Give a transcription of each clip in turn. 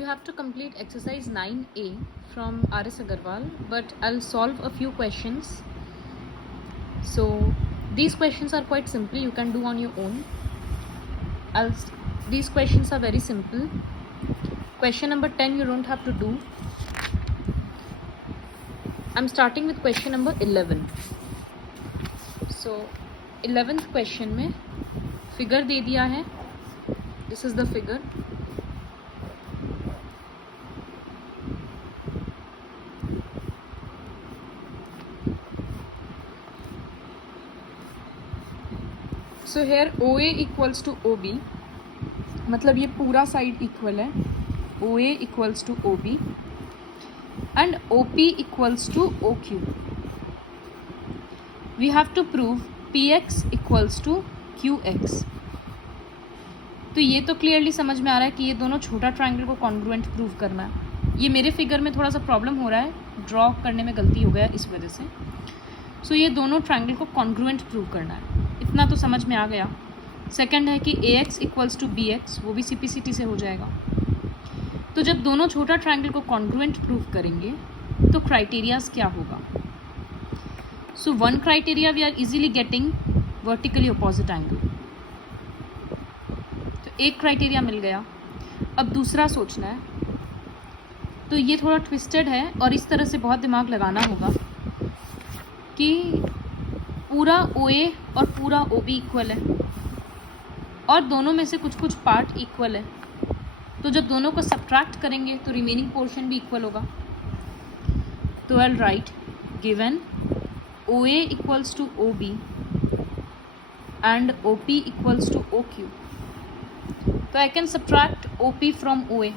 You have to complete exercise 9A from R.S. Agarwal, but I'll solve a few questions. So these questions are quite simple, you can do on your own. These questions are very simple. Question number 10 you don't have to do. I'm starting with question number 11. So 11th question में figure दे दिया है. This is the figure. So here OA equals to OB, मतलब ये पूरा side equal है. OA equals to OB and OP equals to OQ. We have to prove PX equals to QX. तो ये तो क्लियरली समझ में आ रहा है कि ये दोनों छोटा ट्रायंगल को कॉन्ग्रुएंट प्रूव करना है. ये मेरे फिगर में थोड़ा सा प्रॉब्लम हो रहा है, ड्रॉ करने में गलती हो गया इस वजह से. सो ये दोनों ट्रायंगल को कॉन्ग्रुएंट प्रूव करना है, इतना तो समझ में आ गया. सेकंड है कि AX इक्वल्स टू BX, वो भी CPCT से हो जाएगा. तो जब दोनों छोटा ट्रायंगल को कॉन्ग्रुएंट प्रूव करेंगे तो क्राइटेरियाज क्या होगा. So one criteria we are easily getting vertically opposite angle, तो एक क्राइटेरिया मिल गया. अब दूसरा सोचना है, तो ये थोड़ा ट्विस्टेड है और इस तरह से बहुत दिमाग लगाना होगा कि पूरा OA और पूरा OB इक्वल है और दोनों में से कुछ कुछ पार्ट इक्वल है. तो जब दोनों को सब्ट्रैक्ट करेंगे तो रिमेनिंग पोर्शन भी इक्वल होगा. तो I will write given OA equals to OB and OP equals to OQ. तो I can subtract OP from OA.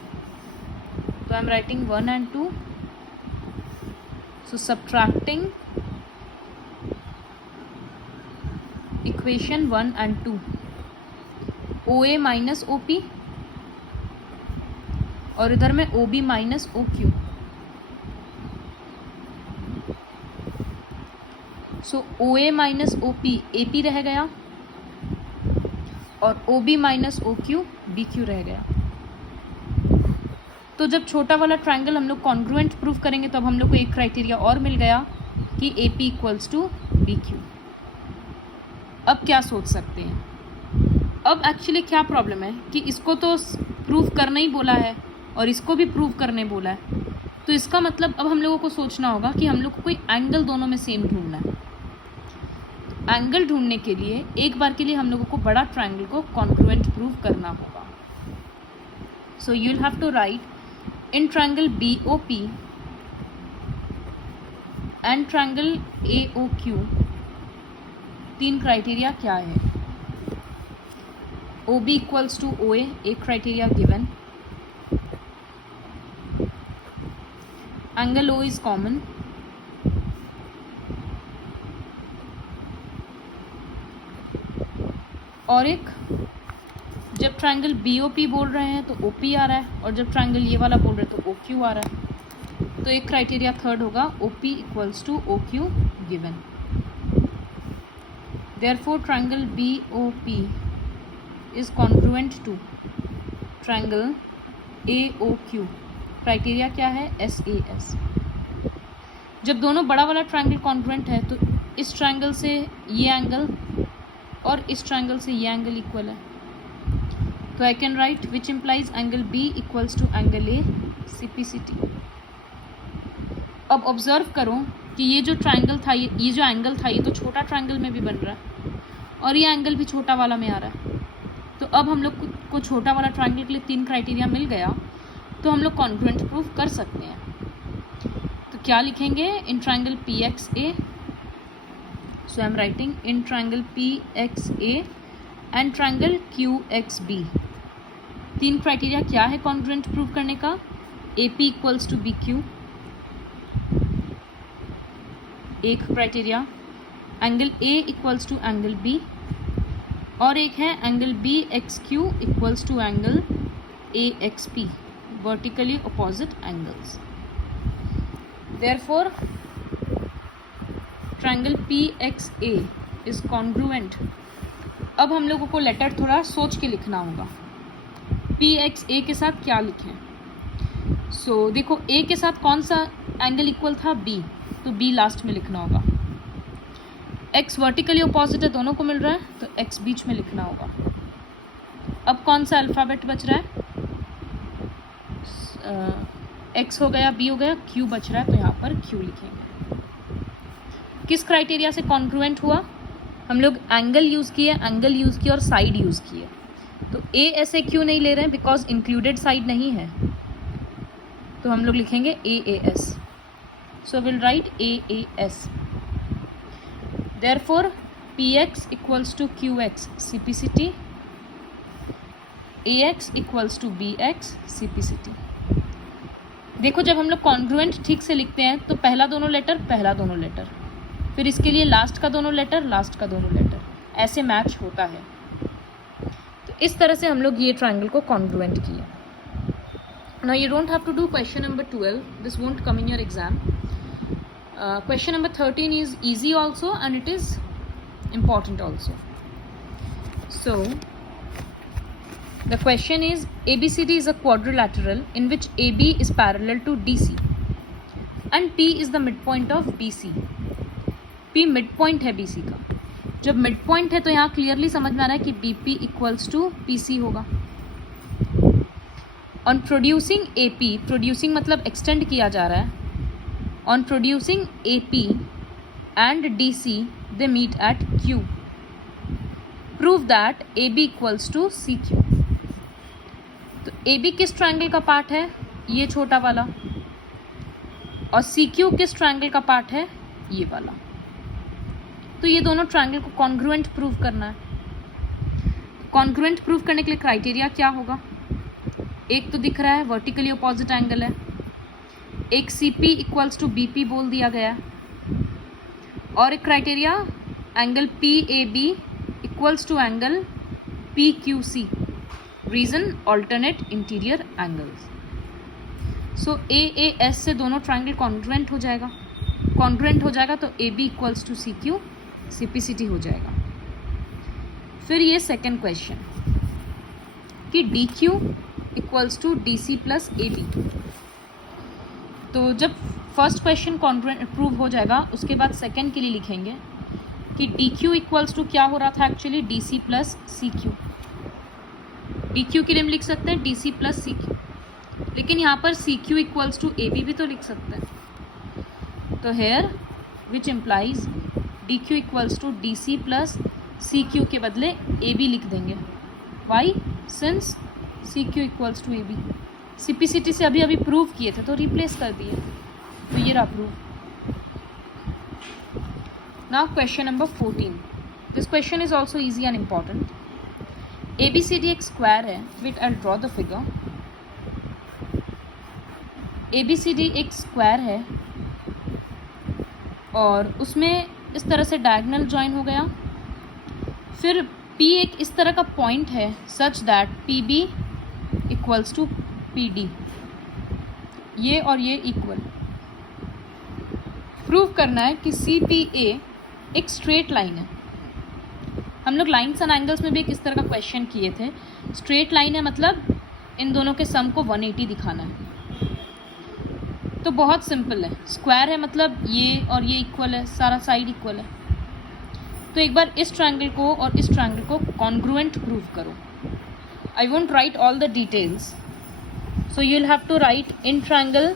तो I am writing 1 and 2. So subtracting equation 1 and 2, OA minus OP और इधर में OB minus OQ. So OA minus OP AP रह गया और OB minus OQ BQ रह गया. तो जब छोटा वाला ट्रायंगल हम लोग कॉन्ग्रुएंट प्रूफ करेंगे तो अब हम लोग को एक क्राइटेरिया और मिल गया कि AP इक्वल्स टू BQ. अब क्या सोच सकते हैं, अब एक्चुअली क्या प्रॉब्लम है कि इसको तो प्रूव करना ही बोला है और इसको भी प्रूव करने बोला है. तो इसका मतलब अब हम लोगों को सोचना होगा कि हम लोग को कोई एंगल दोनों में सेम ढूंढना है. एंगल ढूंढने के लिए एक बार के लिए हम लोगों को बड़ा ट्रायंगल को कॉन्ग्रुएंट प्रूव करना होगा. So you will have to write in triangle BOP and triangle AOQ तीन क्राइटेरिया क्या है. OB इक्वल्स टू OA एक criteria given. Angle O is common. और एक, जब ट्रायंगल BOP बोल रहे हैं तो OP आ रहा है और जब ट्रायंगल ये वाला बोल रहे हैं तो OQ आ रहा है. तो एक क्राइटेरिया थर्ड होगा OP equals to OQ given. Therefore, triangle BOP is congruent to triangle AOQ. Criteria क्या है, SAS. जब दोनों बड़ा वाला ट्रायंगल कॉन्ग्रुएंट है तो इस ट्रायंगल से ये एंगल और इस ट्रायंगल से ये एंगल इक्वल है. तो I can write which implies angle B equals to angle A CPCT. अब ऑब्जर्व करो कि ये जो ट्रायंगल था, ये जो एंगल था, ये तो छोटा ट्रायंगल में भी बन रहा है और ये एंगल भी छोटा वाला में आ रहा है. तो अब हम लोग को छोटा वाला ट्रायंगल के लिए तीन क्राइटेरिया मिल गया, तो हम लोग कॉन्ग्रुएंट प्रूफ कर सकते हैं. तो क्या लिखेंगे, in triangle PXA. So I am writing in triangle PXA and triangle QXB. तीन क्राइटेरिया क्या है कॉन्ग्रुएंट प्रूफ करने का, AP इक्वल्स टू BQ एक criteria, angle A equals to angle B और एक है angle BXQ equals to angle AXP, vertically opposite angles. Therefore triangle PXA is congruent. अब हम लोगों को लेटर थोड़ा सोच के लिखना होगा. PXA के साथ क्या लिखें, सो देखो ए के साथ कौन सा एंगल इक्वल था, बी, तो बी लास्ट में लिखना होगा। एक्स वर्टिकली अपोजिट है, दोनों को मिल रहा है, तो एक्स बीच में लिखना होगा। अब कौन सा अल्फ़ाबेट बच रहा है, एक्स हो गया, बी हो गया, क्यू बच रहा है, तो यहाँ पर क्यू लिखेंगे। किस क्राइटेरिया से कॉन्ग्रुएंट हुआ, हम लोग एंगल यूज़ किए और साइड यूज़ किए। तो ए ऐसे क्यों नहीं ले रहे हैं, बिकॉज इंक्लूडेड साइड नहीं है, तो हम लोग लिखेंगे A A S. So will write A A S. Therefore P X equals to Q X CPCT, A X equals to B X CPCT। देखो जब हम लोग कॉन्ग्रुएंट ठीक से लिखते हैं तो पहला दोनों लेटर, फिर इसके लिए लास्ट का दोनों लेटर, ऐसे मैच होता है। तो इस तरह से हम लोग ये ट्रायंगल को कॉन्ग्रुएंट किए। Now you don't have to do question number 12, this won't come in your exam. Question number 13 is easy also and it is important also. So the question is, ABCD is a quadrilateral in which AB is parallel to DC and P is the midpoint of BC. P midpoint है BC का। जब midpoint है तो यहाँ clearly समझ में आ रहा है कि BP equals to PC होगा। On producing AP, producing मतलब extend किया जा रहा है, on producing AP and DC they meet at Q. Prove that AB equals to CQ. तो AB किस ट्रायंगल का पार्ट है, ये छोटा वाला, और CQ किस ट्रायंगल का पार्ट है, ये वाला। तो ये दोनों ट्रायंगल को कॉन्ग्रुएंट प्रूव करना है। कॉन्ग्रुएंट प्रूव करने के लिए क्राइटेरिया क्या होगा, एक तो दिख रहा है वर्टिकली अपोजिट एंगल है, एक CP इक्वल्स टू BP बोल दिया गया है, और एक criteria angle PAB equals to angle PQC, reason alternate interior angles. So AAS से दोनों ट्रायंगल कॉन्ग्रुएंट हो जाएगा, तो AB equals to CQ CPCT हो जाएगा। फिर ये सेकेंड क्वेश्चन कि DQ equals to DC plus AB। तो जब फर्स्ट क्वेश्चन कॉन्ग्रुएंट प्रूव हो जाएगा, उसके बाद सेकेंड के लिए लिखेंगे कि DQ इक्वल्स टू क्या हो रहा था actually, DC plus CQ। DQ के लिए हम लिख सकते हैं DC प्लस CQ, लेकिन यहाँ पर CQ इक्वल्स टू AB भी तो लिख सकते हैं। तो here which implies DQ equals to DC plus CQ के बदले AB लिख देंगे। Why, since CQ equals to AB। CPCT से अभी प्रूव किए थे तो रिप्लेस कर दिए, तो ये रहा prove. Now question number 14, this question is also easy and important. ABCD एक स्क्वायर है, wait I draw the figure. ABCD एक स्क्वायर है और उसमें इस तरह से डायगोनल ज्वाइन हो गया। फिर P एक इस तरह का पॉइंट है such that PB equals to PD, ये और ये इक्वल। प्रूव करना है कि CPA एक स्ट्रेट लाइन है। हम लोग लाइन्स एंड एंगल्स में भी एक इस तरह का क्वेश्चन किए थे। स्ट्रेट लाइन है मतलब इन दोनों के सम को 180 दिखाना है, तो बहुत सिंपल है। स्क्वायर है मतलब ये और ये इक्वल है, सारा साइड इक्वल है। तो एक बार इस ट्रायंगल को और इस ट्रायंगल को कॉन्ग्रुएंट प्रूव करो। I won't right all the details, so you'll have to write in triangle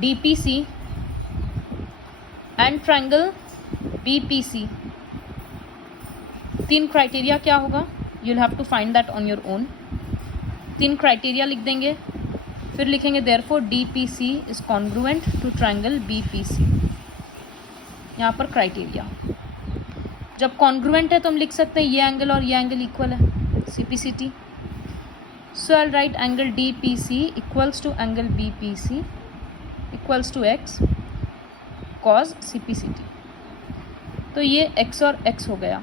DPC and triangle BPC। तीन क्राइटेरिया क्या होगा, you'll have to find that on your own। तीन क्राइटेरिया लिख देंगे, फिर लिखेंगे therefore DPC is congruent to triangle BPC। यहाँ पर क्राइटेरिया जब कॉन्ग्रुएंट है तो हम लिख सकते हैं ये एंगल और ये एंगल इक्वल है, CPCT। So I'll write angle DPC equals to angle BPC equals to x cos CPCT। तो ये x और x हो गया।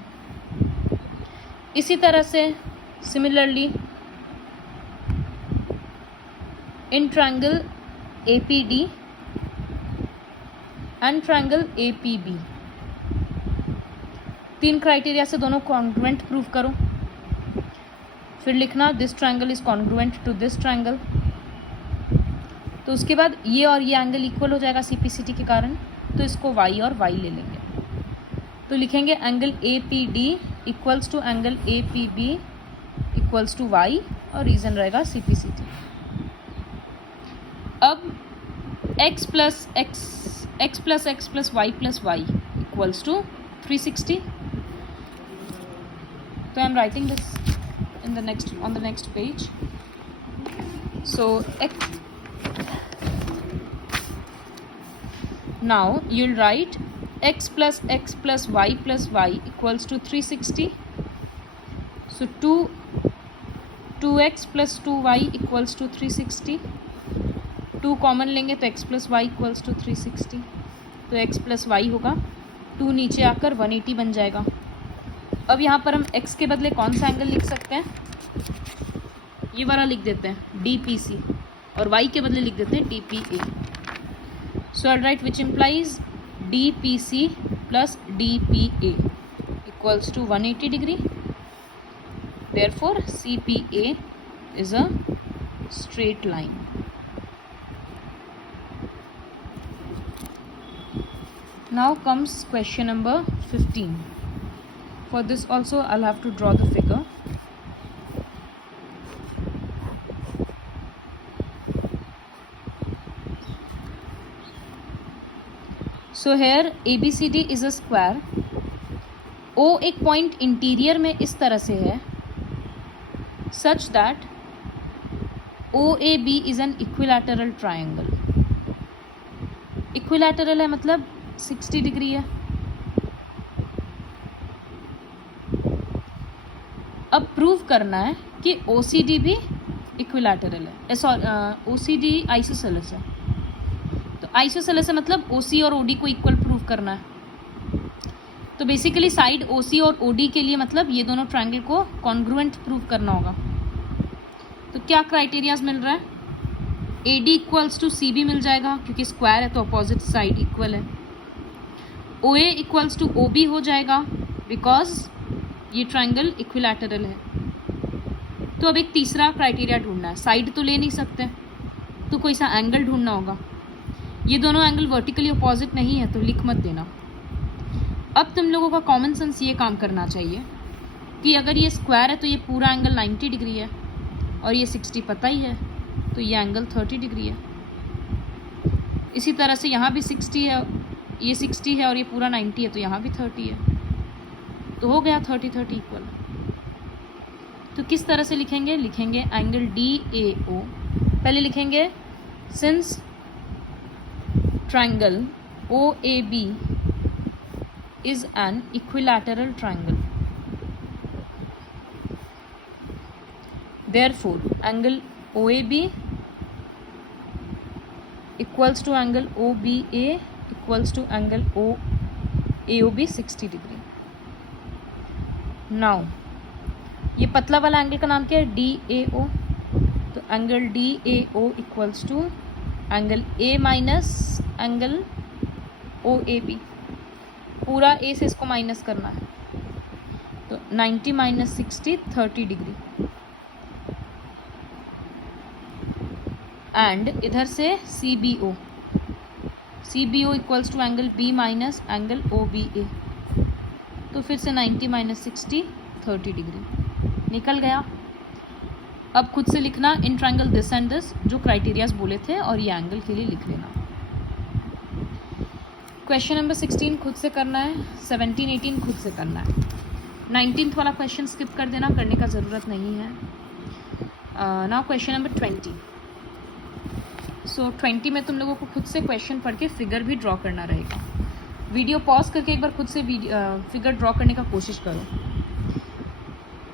इसी तरह से similarly in triangle APD and triangle APB, तीन क्राइटेरिया से दोनों कॉन्ग्रुएंट प्रूव करो। फिर लिखना this triangle is congruent to this triangle. तो उसके बाद ये और ये एंगल इक्वल हो जाएगा CPCT के कारण, तो इसको y और y ले लेंगे। तो लिखेंगे angle APD equals to angle APB equals to y, और रीज़न रहेगा CPCT। अब x plus y plus y equals to 360। तो I am writing this in the next on the next page. So now you'll write x plus y equals to 360. So 2x plus 2y equals to 360. 2 common लेंगे तो x plus y equals to 360, तो x plus y होगा, 2 नीचे आकर 180 बन जाएगा। अब यहाँ पर हम x के बदले कौन सा एंगल लिख सकते हैं, ये वाला लिख देते हैं DPC, और y के बदले लिख देते हैं DPA। So I write which implies DPC plus DPA equals to 180 degree. Therefore CPA is a straight line. Now comes question number 15. For this also I'll have to draw the figure. So here ABCD is a square. O एक point interior में इस तरह से है such that OAB is an equilateral triangle. Equilateral है मतलब 60 degree है। अब प्रूव करना है कि OCD भी इक्विलैटरल है, OCD आइसोसेलेस है। तो आइसोसेलेस है मतलब OC और OD को इक्वल प्रूव करना है। तो बेसिकली साइड OC और OD के लिए मतलब ये दोनों ट्रायंगल को कॉन्ग्रुएंट प्रूव करना होगा। तो क्या क्राइटेरियाज मिल रहा है, AD इक्वल्स टू CB मिल जाएगा क्योंकि स्क्वायर है तो अपोजिट साइड इक्वल है। OA इक्वल्स टू OB हो जाएगा बिकॉज ये ट्रायंगल इक्विलैटरल है। तो अब एक तीसरा क्राइटेरिया ढूंढना है, साइड तो ले नहीं सकते तो कोई सा एंगल ढूंढना होगा। ये दोनों एंगल वर्टिकली अपोजिट नहीं है तो लिख मत देना। अब तुम लोगों का कॉमन सेंस ये काम करना चाहिए कि अगर ये स्क्वायर है तो ये पूरा एंगल 90 डिग्री है और ये 60 पता ही है तो ये एंगल 30 डिग्री है। इसी तरह से यहाँ भी 60 है, ये 60 है और ये पूरा 90 है तो यहाँ भी 30 है, तो हो गया 30-30 इक्वल। तो किस तरह से लिखेंगे, लिखेंगे एंगल DAO। पहले लिखेंगे since triangle OAB is an equilateral triangle, therefore angle OAB equals to angle OBA equals to angle AOB 60 degree. Now ये पतला वाला एंगल का नाम क्या है, DAO। तो angle DAO equals to angle A minus angle OAB। पूरा A से इसको माइनस करना है तो 90 माइनस 60 30 डिग्री। एंड इधर से CBO equals to angle B minus angle OBA। तो फिर से 90 माइनस 60 30 डिग्री निकल गया। अब खुद से लिखना in triangle this and this, जो क्राइटेरियाज बोले थे, और ये एंगल के लिए लिख लेना। क्वेश्चन नंबर 16 खुद से करना है, 17 18 खुद से करना है। 19th वाला क्वेश्चन स्किप कर देना, करने का ज़रूरत नहीं है। Now question number 20। सो 20 में तुम लोगों को खुद से क्वेश्चन पढ़ के फिगर भी ड्रॉ करना रहेगा। वीडियो पॉज करके एक बार खुद से फिगर ड्रॉ करने का कोशिश करो।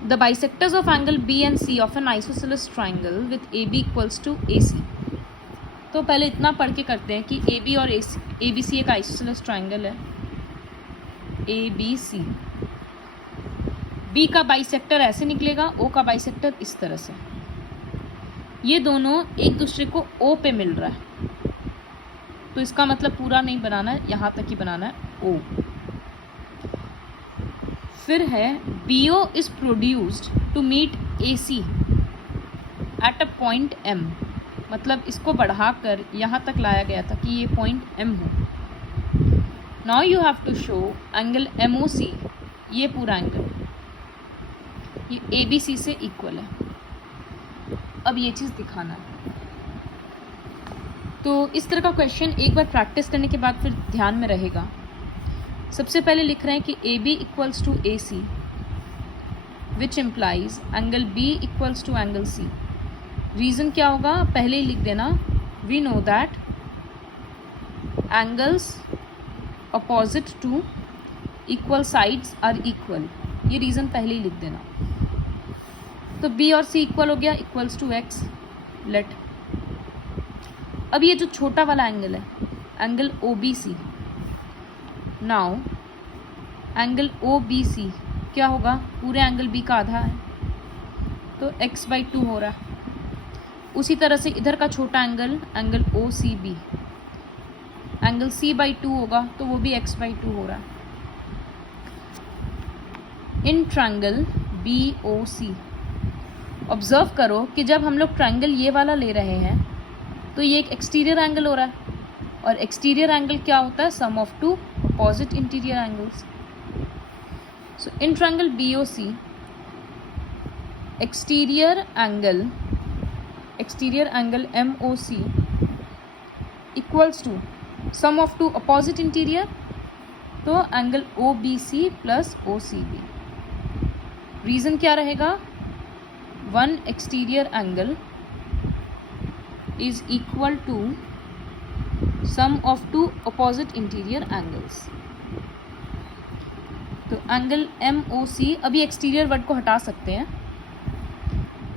The bisectors of angle B and C of an isosceles triangle with AB equals to AC। तो पहले इतना पढ़ के करते हैं कि AB और ABC एक आइसोसेलेस ट्राइंगल है ABC। B का बाइसेक्टर ऐसे निकलेगा, O का बाइसेक्टर इस तरह से। ये दोनों एक दूसरे को O पे मिल रहा है, तो इसका मतलब पूरा नहीं बनाना है, यहाँ तक ही बनाना है O। फिर है BO is produced to meet AC at a point M। मतलब इसको बढ़ाकर यहाँ तक लाया गया था कि ये पॉइंट M हो। Now you have to show angle MOC, ये पूरा एंगल ये ABC से इक्वल है। अब ये चीज़ दिखाना है। तो इस तरह का क्वेश्चन एक बार प्रैक्टिस करने के बाद फिर ध्यान में रहेगा। सबसे पहले लिख रहे हैं कि AB equals to AC, which implies angle B equals to angle C। Reason क्या होगा पहले ही लिख देना, we know that angles opposite to equal sides are equal, ये रीज़न पहले ही लिख देना। तो B और C इक्वल हो गया, इक्वल्स टू X। लेट अब ये जो छोटा वाला एंगल है angle OBC, now angle OBC क्या होगा, पूरे एंगल B का आधा है तो x/2 हो रहा है। उसी तरह से इधर का छोटा angle angle OCB, angle C/2 होगा तो वो भी x/2 हो रहा है। इन ट्रायंगल BOC ऑब्जर्व करो कि जब हम लोग ट्रायंगल ये वाला ले रहे हैं तो ये एक एक्सटीरियर एंगल हो रहा है, और एक्सटीरियर एंगल क्या होता है, sum of two opposite interior angles. So in triangle BOC exterior angle MOC equals to sum of two opposite interior, तो angle OBC plus OCB। Reason क्या रहेगा, one exterior angle is equal to sum of two opposite interior angles। तो angle MOC, अभी exterior word को हटा सकते हैं,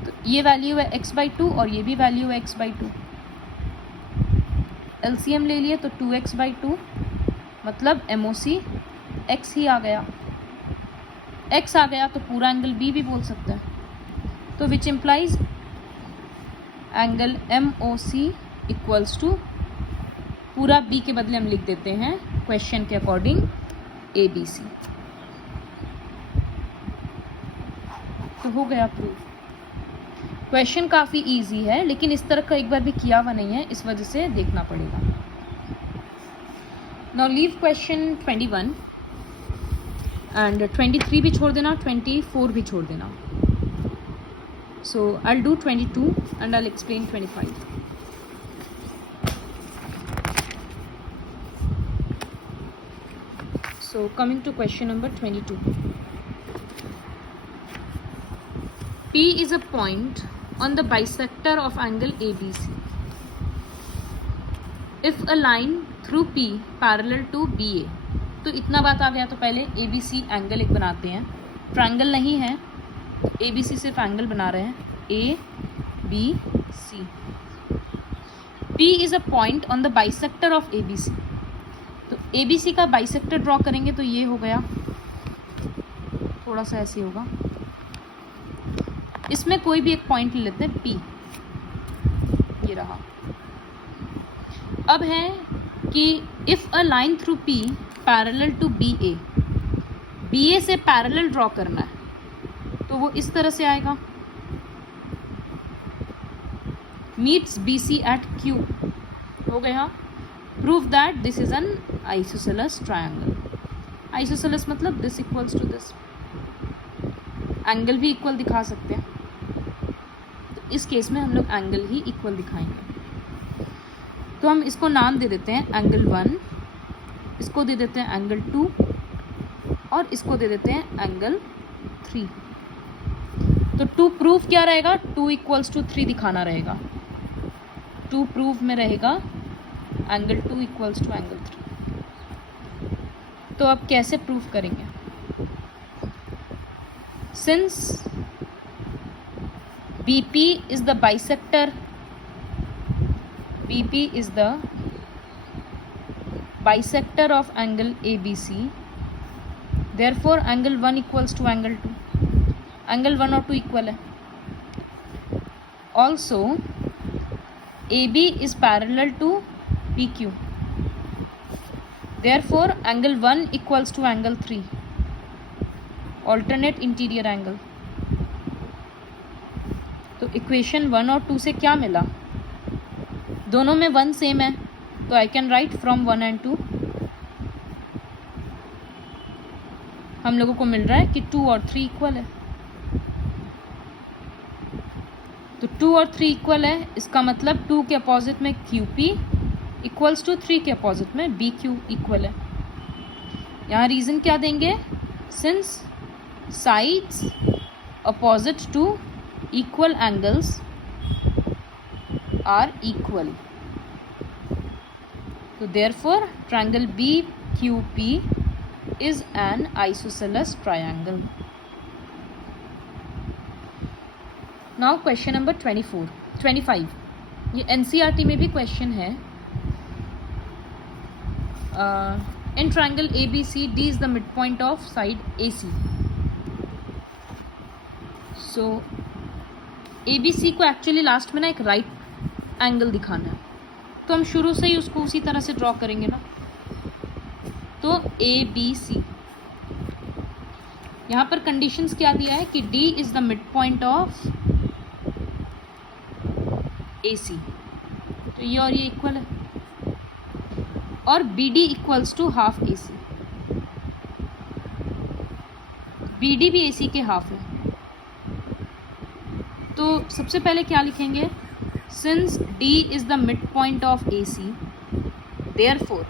तो ये वैल्यू है x/2 और ये भी वैल्यू है x/2। LCM ले लिए तो 2x/2 मतलब MOC x ही आ गया। x आ गया तो पूरा एंगल B भी बोल सकता है, तो which implies angle MOC equals to, पूरा B के बदले हम लिख देते हैं क्वेश्चन के अकॉर्डिंग ABC। तो हो गया प्रूफ। क्वेश्चन काफ़ी इजी है लेकिन इस तरह का एक बार भी किया हुआ नहीं है, इस वजह से देखना पड़ेगा। नाउ लीव क्वेश्चन 21 एंड 23 भी छोड़ देना, 24 भी छोड़ देना। So I'll do 22 and I'll explain 25. So coming to question number 22. P is a point on the bisector of angle ABC. If a line through P parallel to BA, तो इतना बात आ गया। तो पहले ABC एंगल एक बनाते हैं, triangle नहीं है, ABC सिर्फ एंगल बना रहे हैं, ABC। P is a point on the bisector of ABC। तो ABC का बाइसेक्टर ड्रॉ करेंगे तो ये हो गया, थोड़ा सा ऐसे होगा। इसमें कोई भी एक पॉइंट ले लेते हैं P, ये रहा। अब है कि if a line through P parallel to BA से पैरेलल ड्रॉ करना है तो वो इस तरह से आएगा, मीट्स BC एट Q, हो गया। Prove that this is an isosceles triangle. Isosceles मतलब this equals to this, angle भी इक्वल दिखा सकते हैं, तो इस केस में हम लोग एंगल ही इक्वल दिखाएंगे। तो हम इसको नाम दे देते हैं एंगल 1, इसको दे देते हैं एंगल 2 और इसको दे देते हैं एंगल 3। तो 2 प्रूफ क्या रहेगा, 2 इक्वल्स टू 3 दिखाना रहेगा। 2 प्रूफ में रहेगा एंगल 2 इक्वल्स टू एंगल 3। तो अब कैसे प्रूफ करेंगे, since BP is the bisector, BP is the bisector of angle ABC, therefore angle 1 equals to angle 2, angle 1 और 2 इक्वल है। Also AB is parallel to PQ, therefore angle 1 equals to angle 3, alternate interior angle। तो equation 1 और 2 से क्या मिला, दोनों में 1 same है, तो I can right from 1 and 2 हम लोगों को मिल रहा है कि 2 और 3 इक्वल है। तो 2 और 3 इक्वल है, इसका मतलब 2 के अपोजिट में QP इक्वल्स टू 3 के अपोजिट में BQ इक्वल है। यहाँ रीज़न क्या देंगे? Since sides opposite to equal angles are equal, तो therefore triangle BQP is an isosceles triangle. Now question number 25. ये NCERT में भी क्वेश्चन है। In triangle ABC, D is the midpoint of side AC. So ABC को actually last में ना एक right angle दिखाना है, तो हम शुरू से ही उसको उसी तरह से ड्रॉ करेंगे ना। तो ABC, यहाँ पर कंडीशंस क्या दिया है कि D is the mid point of AC, तो ये और ये इक्वल है, और BD equals to half AC, BD भी AC के हाफ है। तो सबसे पहले क्या लिखेंगे? Since D is the mid point of AC, therefore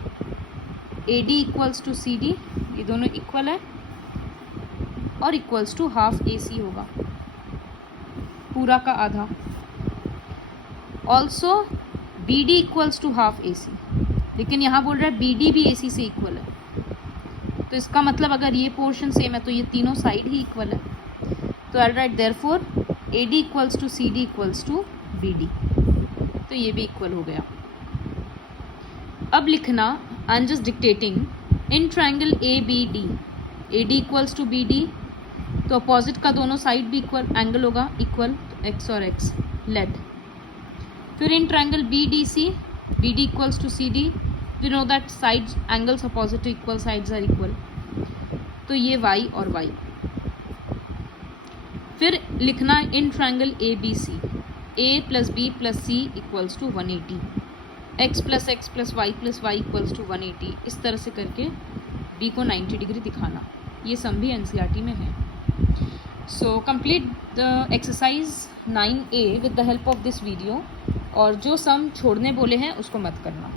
AD equals to CD, ये दोनों इक्वल है, और इक्वल्स टू हाफ AC होगा, पूरा का आधा। Also BD equals to half AC, लेकिन यहाँ बोल रहा है BD भी AC से इक्वल है, तो इसका मतलब अगर ये पोर्शन सेम है तो ये तीनों साइड ही इक्वल है। तो I write therefore AD equals to CD equals to BD, तो ये भी इक्वल हो गया। अब लिखना, I am just dictating, in triangle ABD, AD equals to BD, तो अपोजिट का दोनों साइड भी इक्वल एंगल होगा, इक्वल, तो X और X लेट। फिर in triangle BDC, BD equals to CD, we know that sides angles opposite to equal sides are equal, तो ये Y और Y। फिर लिखना in triangle ABC, A plus B plus C equals to 180, x plus x plus y equals to 180, इस तरह से करके B को 90 डिग्री दिखाना। ये सम भी NCERT में है। So complete the exercise 9A with the help of this video, और जो सम छोड़ने बोले हैं उसको मत करना।